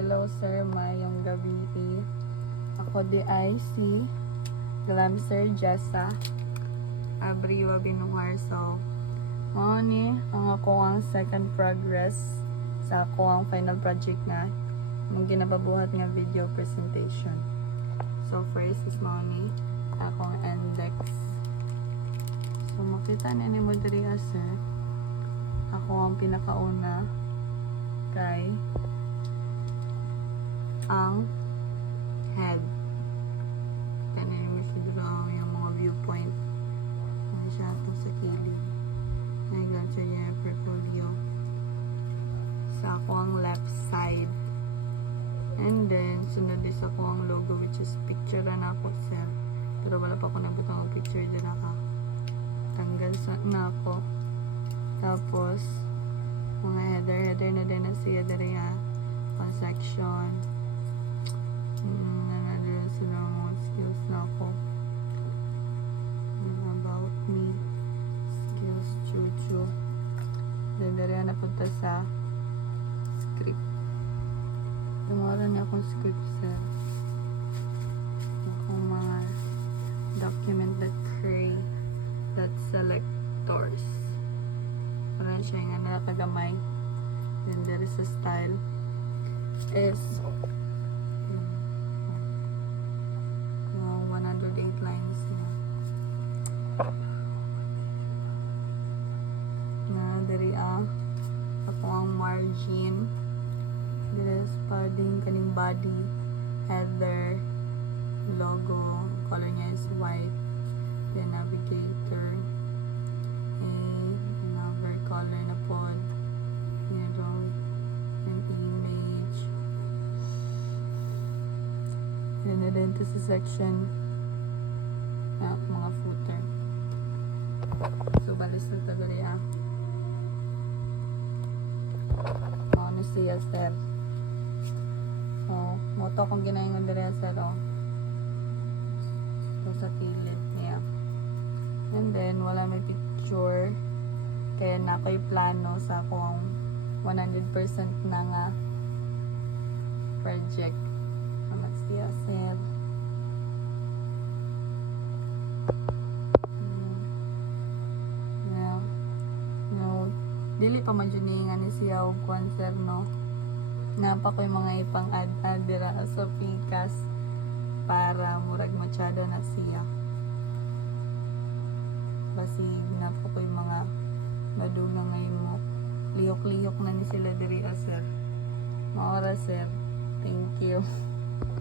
Hello sir, mayong gabi. Ako di ay si Glam Sir Jessa Abriwa Binuhar. So, mao ni ang ako ang second progress sa ako ang final project nga mong ginapabuhat nga video presentation. So, first is mao ni akong index. So, makita ni mo diri sir. Ako ang pinakauna kay ang head. Tanan mo siya dito yung mga viewpoint. Ano siya ito sa kilid. Naglang siya yung portfolio. Sa ako ang left side. And then, sunod din sa ako ang logo which is picture na ako sir. Pero wala pa ako nabutang ang picture din ako. Tanggal na ako. Tapos, mga header na din na siya dari pang section. Nanalo sila mga skills na ako. About me. Skills, chuchu. Then, dari na punta sa script. Tumara na akong script sir. Akong mga document that create that selectors. Parang siya nga nakagamay. Then there is a style is 108 lines na dari ako ang margin. There is padding kaning body, header, logo, color niya is white, then navigator, another color na pod, and image, then dito sa section mga footer. So balis na tagali ano siya sir. So moto kong ginahingon diri sir so sa kilid niya. And then wala may picture kaya na ako'y plano sa akong 100% na nga project. Amat siya sir. Dili pa majuningan ni siya og kwanser no. Napa ko yung mga ipang-add dira sa pikas para murag machado na siya. Basig napa ko yung mga madunga ngayon mo. Lihok-lihok na ni sila diri sir. Maora sir. Thank you.